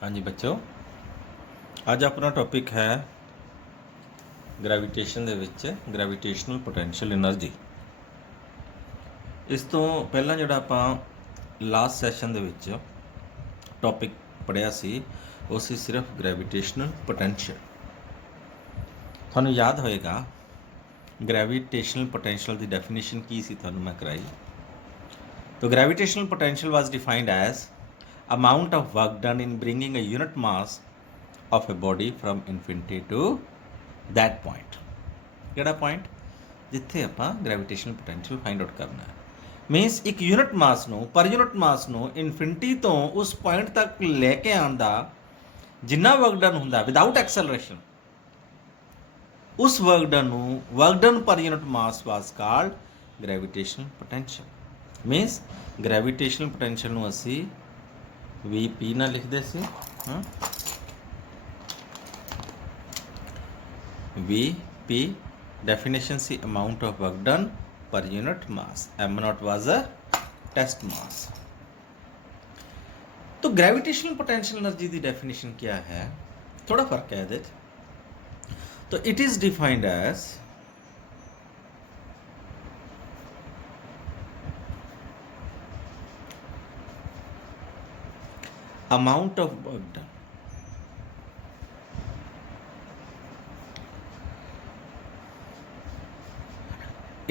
हाँ जी बच्चों, ਅੱਜ ਆਪਣਾ ਟੌਪਿਕ ਹੈ ਗ੍ਰੈਵੀਟੇਸ਼ਨ ਦੇ ਵਿੱਚ ਗ੍ਰੈਵੀਟੇਸ਼ਨਲ ਪੋਟੈਂਸ਼ੀਅਲ એનર્ਜੀ। ਇਸ ਤੋਂ ਪਹਿਲਾਂ ਜਿਹੜਾ ਆਪਾਂ ਲਾਸਟ ਸੈਸ਼ਨ ਦੇ ਵਿੱਚ ਟੌਪਿਕ ਪੜ੍ਹਿਆ ਸੀ ਉਹ ਸੀ ਸਿਰਫ ਗ੍ਰੈਵੀਟੇਸ਼ਨਲ ਪੋਟੈਂਸ਼ੀਅਲ। ਤੁਹਾਨੂੰ ਯਾਦ ਹੋਏਗਾ ਗ੍ਰੈਵੀਟੇਸ਼ਨਲ ਪੋਟੈਂਸ਼ੀਅਲ ਦੀ ਡੈਫੀਨੇਸ਼ਨ ਕੀ ਸੀ, ਤੁਹਾਨੂੰ ਮੈਂ ਕਰਾਈ। तो gravitational potential was defined as amount of work done in bringing a unit mass of a body from infinity to that point। ਕਿਹੜਾ ਪੁਆਇੰਟ ਜਿੱਥੇ ਆਪਾਂ ਗ੍ਰੈਵੀਟੇਸ਼ਨਲ ਪੋਟੈਂਸ਼ੀਅਲ ਫਾਈਂਡ ਆਊਟ ਕਰਨਾ ਹੈ। ਮੀਨਸ ਇੱਕ ਯੂਨਿਟ ਮਾਸ ਨੂੰ ਪਰ ਯੂਨਿਟ ਮਾਸ ਨੂੰ ਇਨਫਿਨਿਟੀ ਤੋਂ ਉਸ ਪੁਆਇੰਟ ਤੱਕ ਲੈ ਕੇ ਆਉਣ ਦਾ ਜਿੰਨਾ ਵਰਕ ਡਨ ਹੁੰਦਾ ਵਿਦਆਊਟ ਐਕਸਲਰੇਸ਼ਨ, ਉਸ ਵਰਕ ਡਨ ਪਰ ਯੂਨਿਟ ਮਾਸ ਵਾਸ ਕਾਲਡ ਗ੍ਰੈਵੀਟੇਸ਼ਨਲ ਪੋਟੈਂਸ਼ੀਅਲ। ਮੀਨਸ ਗ੍ਰੈਵੀਟੇਸ਼ਨਲ ਪੋਟੈਂਸ਼ੀਅਲ ਨੂੰ ਅਸੀਂ VP ਨਾਲ ਲਿਖਦੇ ਸੀ। VP definition C amount of work done per unit mass। m0 was a test mass। तो ग्रेविटेशनल पोटेंशियल एनर्जी की डेफिनेशन क्या है, थोड़ा फर्क है ਇਹਦੇ 'ਚ। तो it is defined as amount of work done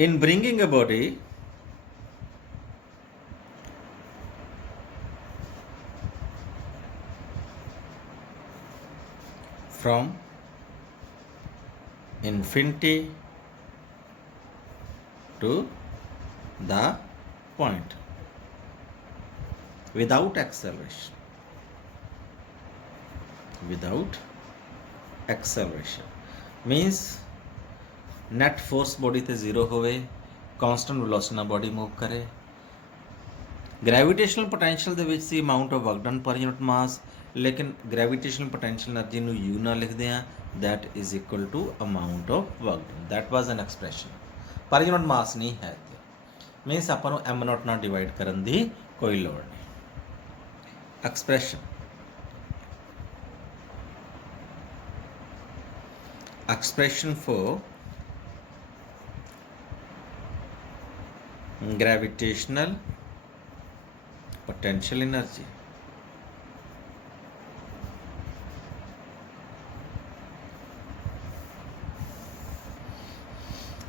in bringing a body from infinity to the point without acceleration। without acceleration means net force body ते जीरो होवे, कॉन्स्टेंट वेलोसिटी नाल बॉडी मूव करे। ग्रेविटेशनल पोटेंशियल दे विच सी amount of work done per unit mass, लेकिन gravitational potential energy नू U नाल लिखदे आ, that is equal to amount of work done. That was an expression, per unit mass नहीं है इत्थे। मीनस आपां नू m0 नाल डिवाइड करन दी कोई लोड़ नहीं। Expression for gravitational potential energy.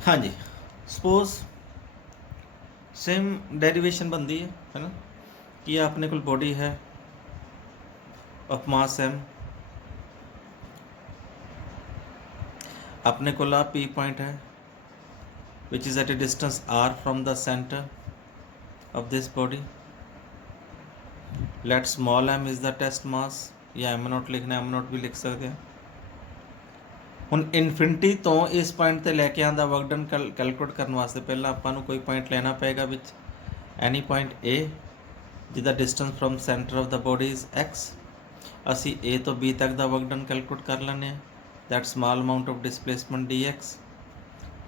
हाँ जी, सपोज सेम डेरिवेशन बनती है ना कि अपने को बॉडी है ऑफ मास m, अपने को P पॉइंट है which is at a distance r from the center of this body। let small m is the test mass, या m0 लिखना m0 भी लिख सकते हैं। ਹੁਣ ਇਨਫਿਨਿਟੀ ਤੋਂ ਇਸ ਪੁਆਇੰਟ ਤੇ ਲੈ ਕੇ ਆਂਦਾ ਵਰਕ ਡਨ ਕੈਲਕੂਲੇਟ ਕਰਨ ਵਾਸਤੇ ਪਹਿਲਾਂ ਆਪਾਂ ਨੂੰ ਕੋਈ ਪੁਆਇੰਟ ਲੈਣਾ ਪਏਗਾ ਵਿੱਚ ਐਨੀ ਪੁਆਇੰਟ A ਜਿਹਦਾ ਡਿਸਟੈਂਸ ਫਰਮ ਸੈਂਟਰ ਆਫ ਦਾ ਬੋਡੀ ਇਜ਼ x। ਅਸੀਂ A ਤੋਂ B ਤੱਕ ਦਾ ਵਰਕ ਡਨ ਕੈਲਕੂਲੇਟ ਕਰ ਲੈਂਦੇ ਹਾਂ, that small amount of displacement dx।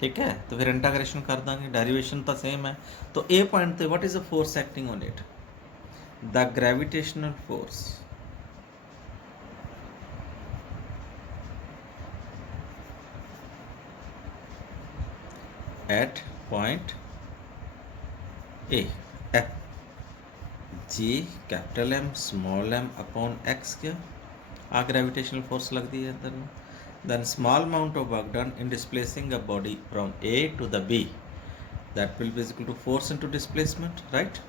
ठीक है, तो फिर इंटाग्रेशन कर देंगे, डेरिवेशन तो सेम है। तो ए पॉइंट पे what is the force acting on it, the gravitational force at point A F G capital M small m upon x क्या आ ग्रेविटेशनल फोर्स लगती है अंदर में। then small amount of work done in displacing a body from A to the B, that will be equal to force into displacement, right?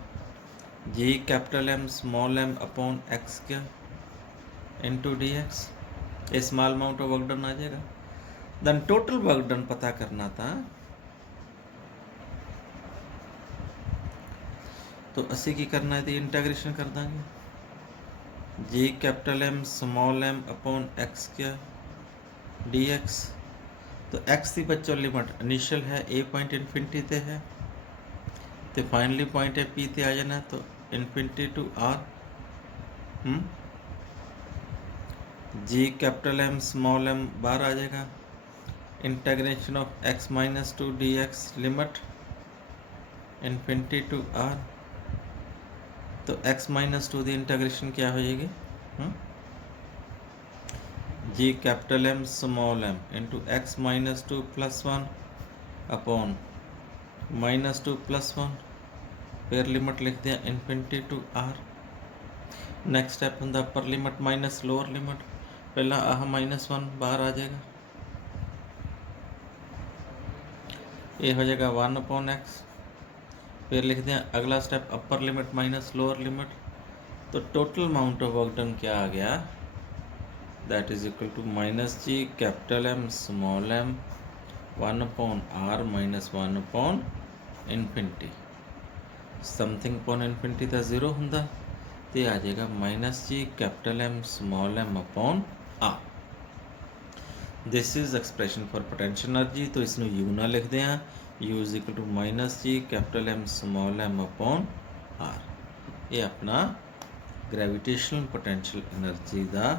G capital M small m upon x क्या into dx, a small amount of work done आ जाएगा। then total work done पता करना था, तो असी की करना है, इंटीग्रेशन कर देंगे। G capital M small m upon x क्या dx। तो x की बच्चों लिमिट इनिशियल है A पॉइंट इनफिनिटी ते है, तो फाइनली पॉइंट है P ते आ जाना, तो infinity to R। G capital M small m बाहर आ जाएगा। Integration of x minus two dx limit infinity to R, तो x minus two the integration क्या हो जाएगी G capital M small m into x minus 2 plus 1 upon minus 2 plus 1, फिर limit लिखते हैं infinity to R. Next step होंगे upper limit minus lower limit, पहला आह -1 बाहर आ जाएगा, ये हो जाएगा 1 अपॉन एक्स। फिर लिखते हैं अगला step upper limit minus lower limit, तो total amount of work done क्या आ गया, that is equal to minus G capital M small m 1 upon R minus 1 upon infinity, something upon infinity तो zero होंगे, तो आ जाएगा minus G capital M small m upon R. This is expression for potential energy, तो इसमें U ना लिखते हैं, U is equal to minus G capital M small m upon r. ये अपना ग्रेविटेशनल पोटेंशियल एनर्जी का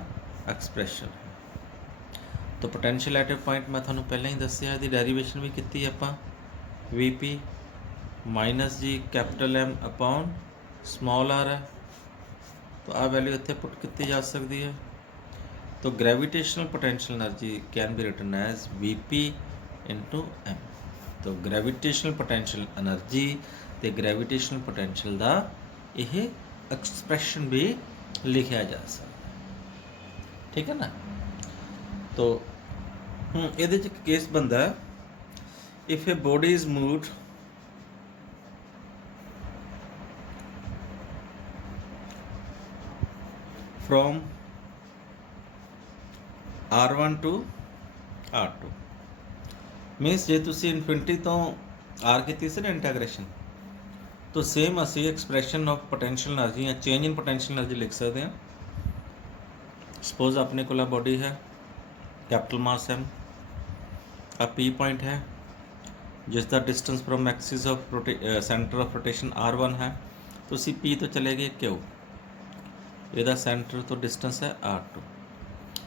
एक्सप्रैशन है। तो पोटेंशियल एट ए पॉइंट मैं थोड़ा पहले ही दसिया, इसकी डेरीवेशन भी की आप V P minus G capital M upon small r है, तो आ वैल्यू इतने पुट की जा सकती है। तो gravitational potential energy can be written as V P into m. तो ग्रेविटेशनल पोटेंशियल एनर्जी तो ग्रेविटेशनल पोटेंशियल का यह एक्सप्रैशन भी लिखा जा सकता है, ठीक है ना। तो ये केस बनता है, if a body is moved from R1 to R2, means जे तुसी इन्फिनिटी तो आर की सी ना इंटैग्रेशन, तो सेम असी एक्सप्रैशन ऑफ पोटेंशियल एनर्जी या चेंज इन पोटेंशियल एनर्जी लिख सकते हैं। सपोज अपने को बॉडी है, कैपिटल मास M, आ P पॉइंट है जिसका distance from axis of centre of rotation R1 है, तो उसी P तो चले गए Q, यदा सेंटर तो डिस्टेंस है R2,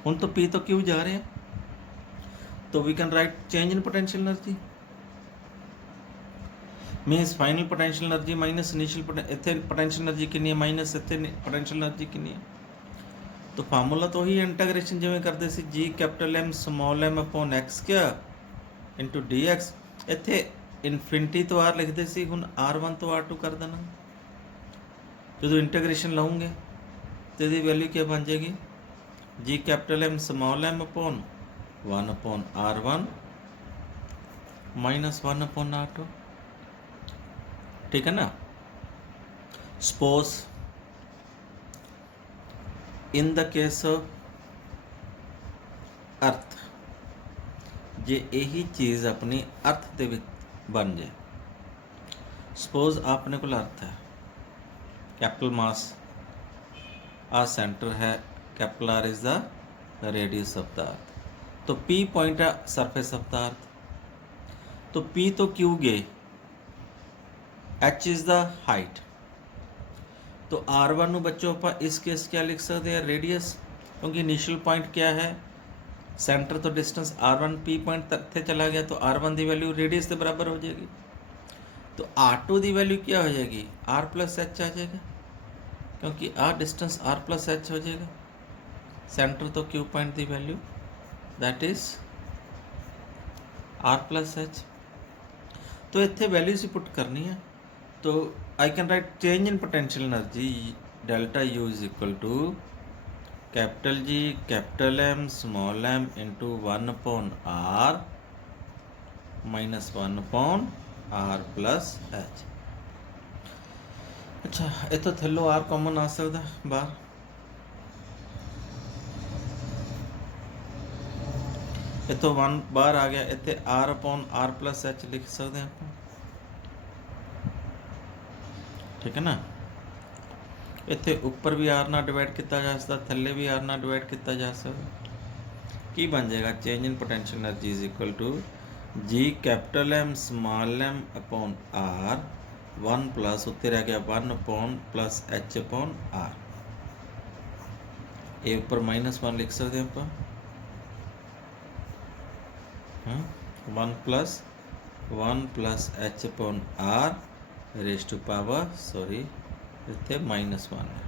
हूँ तो P तो Q जा रहे हैं, तो we can write change in potential energy means final potential energy minus initial इतने पोटेंशियल एनर्जी कितनी है माइनस इतने पोटेंशियल एनर्जी कितनी है। तो फार्मूला तो ही इंटाग्रेशन जिमें करते सी G capital M small m upon x क्या इंटू डी एक्स, इतने इन्फिनिटी तो आर लिखते सी, हुण R1 तो R2 कर देना, जो इंटाग्रेशन लाऊंगे तो यदि वैल्यू क्या बन जाएगी, G capital M small m upon 1 upon R1 minus 1 upon R2, ठीक है ना। Suppose in the case of earth, जे यही चीज़ अपनी अर्थ दे विच बन जाए, सपोज अपने को अर्थ है, कैपिटल मास आ सेंटर है, capital R is the radius of the earth, तो P पॉइंट है सरफेस ऑफ द अर्थ, तो P तो Q गए, H इज़ द हाइट, तो R1 ਨੂੰ बच्चों आप इस केस क्या लिख सकते हैं, रेडियस, क्योंकि इनिशियल पॉइंट क्या है सेंटर तो डिस्टेंस R1 P पॉइंट तक थे चला गया, तो R1 की वैल्यू रेडियस के बराबर हो जाएगी, तो R2 की वैल्यू क्या हो जाएगी, R प्लस H आ जाएगा, क्योंकि R distance R plus H हो जाएगा, सेंटर तो Q पॉइंट की value that is R plus H। तो इतने वैल्यूज ही पुट करनी है, तो I can write change in potential energy delta U is equal to capital G capital M small m into 1 upon R minus 1 upon R plus H। अच्छा इतो थल्लो R common आ सकता बाहर, इतो 1 बाहर आ गया, इतने R upon R plus H लिख सकते हैं आप, ठीक है ना। इतने उपर भी R ना डिवाइड किया जा सकता, थले भी R ना डिवाइड किया जा सकता, की बन जाएगा change in potential energy is equal to G capital M small m upon R 1 plus उत्ते रह गया 1 upon plus H upon R, ये ऊपर -1 लिख सकते हैं आप, 1 plus H upon R raise to power sorry इतने -1 है।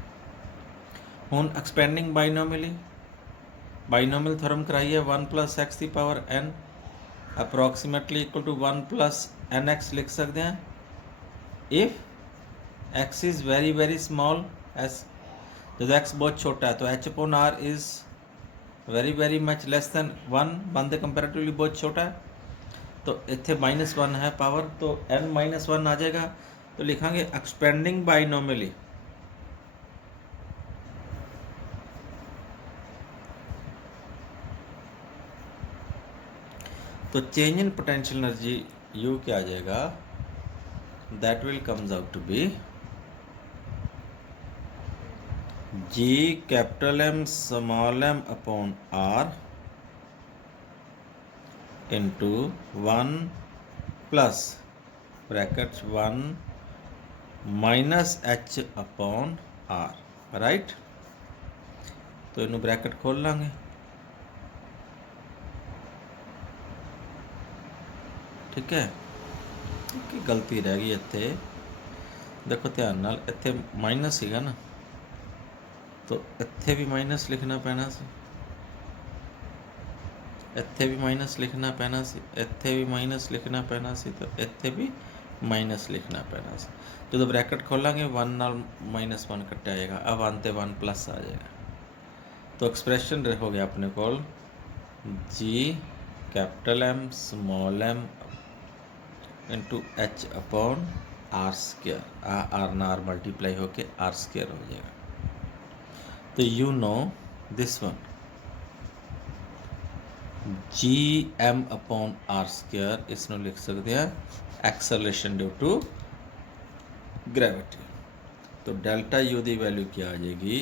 हुण एक्सपेंडिंग बाइनोमियली बाइनोमियल थ्योरम कराइए 1 + x⁴n approximately equal to 1 + nx लिख सकते हैं if x is very very small S जब x बहुत छोटा है तो h/r is very very much less than 1 1 के कंपेरेटिवली बहुत छोटा है तो इतने -1 है पावर तो n -1 आ जाएगा तो लिखांगे एक्सपेंडिंग बाइनोमियली तो change in potential energy U क्या आ जाएगा that will comes out to be G capital M small m upon R into 1 plus brackets 1 -h upon R right तो इनू ब्रैकेट खोल लांगे ठीक है की गलती रह गई इत्थे देखो ध्यान नाल इत्थे माइनस सीगा ना तो इत्थे भी माइनस लिखना पैना सी इत्थे भी माइनस लिखना पैना सी इत्थे भी माइनस लिखना पैना सी तो इत्थे भी माइनस लिखना पैना सी जो ब्रैकेट खोलांगे 1 नाल -1 कट्टा जाएगा अब 1 ते 1 प्लस आ जाएगा तो एक्सप्रैशन हो गया अपने को G capital M small m into h upon R² आर नार मल्टीप्लाई होके R² हो जाएगा तो you know this one Gm upon R² इसनों लिख सकते हैं एक्सेलरेशन ड्यू टू ग्रेविटी तो डेल्टा U की वैल्यू क्या आ जाएगी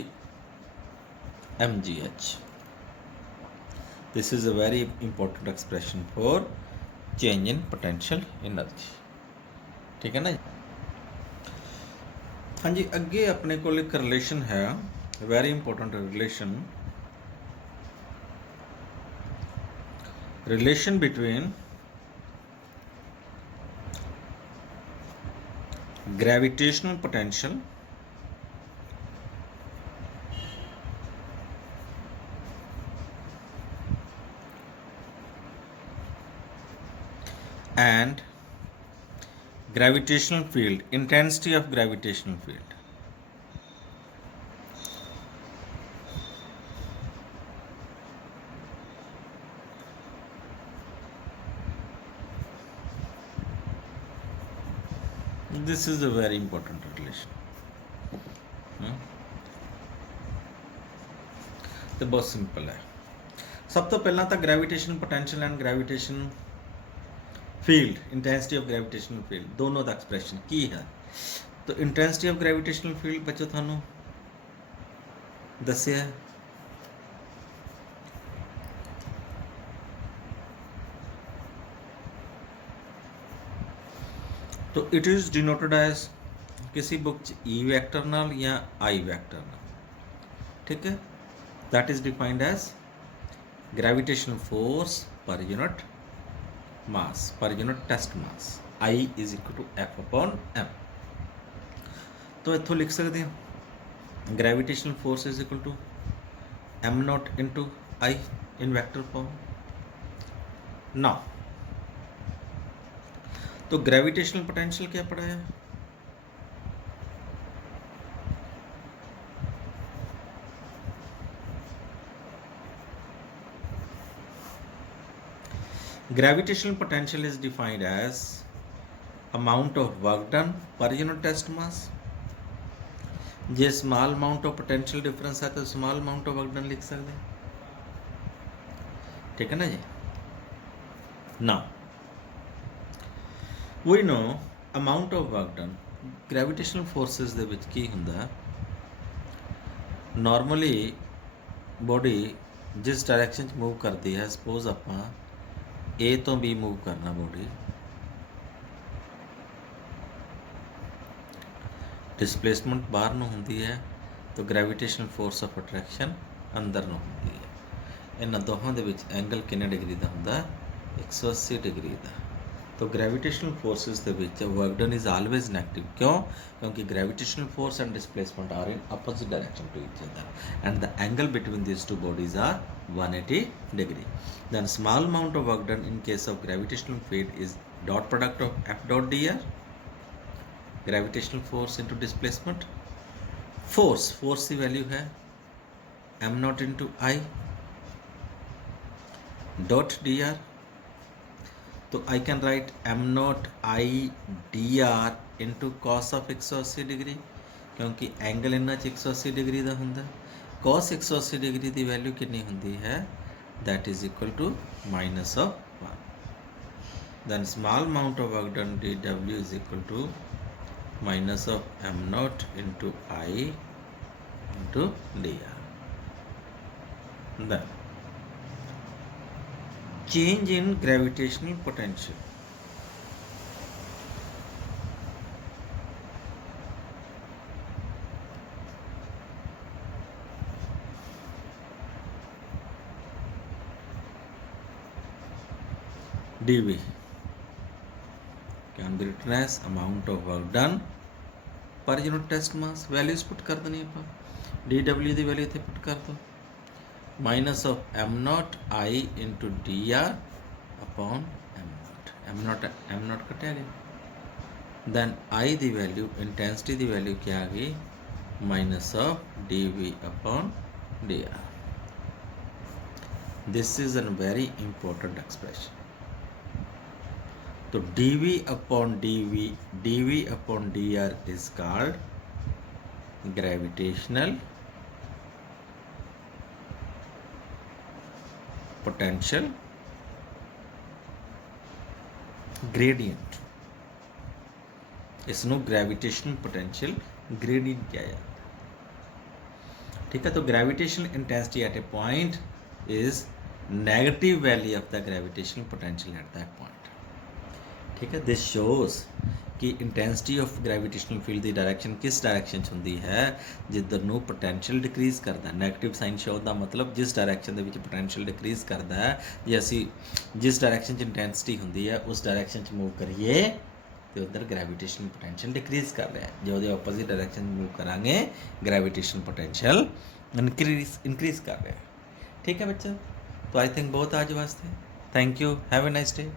mgh this is a very important expression for change in potential energy ठीक है ना हाँ जी अगे अपने को एक रिलेशन है very important relation between gravitational potential and gravitational field, intensity of gravitational field. This is a very important relation. तो बहुत सिंपल है सब तो पहला तो gravitation potential and gravitation field intensity of gravitational field दोनों का एक्सप्रैशन की है तो इंटेंसिटी ऑफ ग्रेविटेशनल फील्ड बच्चों थानू दसिया है तो इट इज़ डिनोटेड एज किसी बुक ई वैक्टर नाल या आई वैक्टर नाल ठीक है that is defined as gravitational force per unit mass per unit test mass I is equal to F upon M तो इतों लिख सकते हैं gravitational force is equal to m0 into I in vector form ना तो gravitational potential क्या पढ़ा है Gravitational potential is defined as amount of work done per unit test mass. J small amount of potential difference है तो small amount of work done लिख सकते हैं ठीक है ना जी now we know amount of work done gravitational forces ਦੇ ਵਿੱਚ ਕੀ ਹੁੰਦਾ normally body जिस डायरेक्शन 'ਚ मूव करती है suppose ਆਪਾਂ A तो B मूव करना बॉडी डिस्प्लेसमेंट बाहर ਨੂੰ ਹੁੰਦੀ है तो ग्रेविटेशनल फोर्स ऑफ अट्रैक्शन अंदर ਨੂੰ ਹੁੰਦੀ है ਇਹਨਾਂ ਦੋਹਾਂ ਦੇ ਵਿੱਚ एंगल ਕਿੰਨੇ डिग्री ਦਾ ਹੁੰਦਾ 180 डिग्री ਦਾ तो ग्रेविटेशनल फोर्सेस ਦੇ ਵਿੱਚ work done is always negative क्यों क्योंकि gravitational force and displacement are in opposite direction to each other and the angle between these two bodies are 180 degree. Then small amount of work done in case of gravitational field is dot product of F dot dr, gravitational force into displacement. Force की value है m naught into i dot d r, तो I can write m naught i d r into cos of 180 degree, क्योंकि angle इन्ना 180 degree का होंगे। Cos 180 degree की value कितनी होंगी है, that is equal to minus of 1। Then small amount of work done d डब्ल्यू is equal to minus of m naught into I into d r. Then change in gravitational potential. dV can be written as amount of work done per unit test mass। Values put कर देनी है, dW की value इतने put कर दो, minus of m naught I into d are upon m not कटिया गया। Then आई की वैल्यू इंटेंसिटी की वैल्यू क्या आ गई, minus of dV upon d r. This is an very important expression. तो dV upon d r is called gravitational potential gradient. इसनों gravitational potential gradient किया जाता है। ठीक है, तो gravitational intensity at a point is negative value of the gravitational potential at that point. ठीक है, दिस शोज कि इंटेंसिटी ऑफ ग्रेविटेशनल फील्ड की डायरैक्शन किस डायरैक्शन होंगी है, जिधर नूं पोटेंशियल डिक्रीज़ करता है। नैगेटिव साइन शो का मतलब जिस डायरैक्शन के पोटेंशियल डिक्रीज़ करता है, जे असी जिस डायरैक्शन इंटेंसिटी होंगी है उस डायरैक्शन मूव करिए तो उधर ग्रेविटेशनल पोटेंशियल डिक्रीज़ कर रहा है। जो ऑपोजिट डायरैक्शन मूव करांगे ग्रेविटेशनल पोटेंशियल इंक्रीज़ कर रहा है। ठीक है बच्चों, तो आई थिंक बहुत आज वास्ते। Thank you, have a nice day.